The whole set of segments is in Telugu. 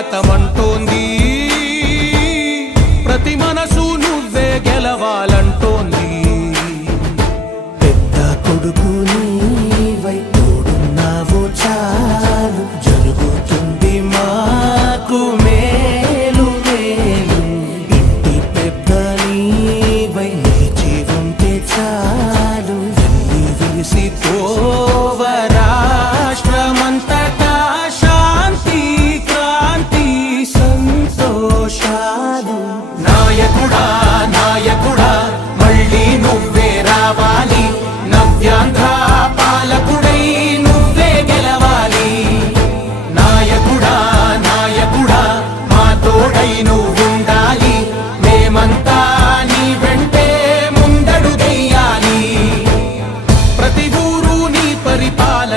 స్వాగతమంటోంది.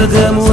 Largamos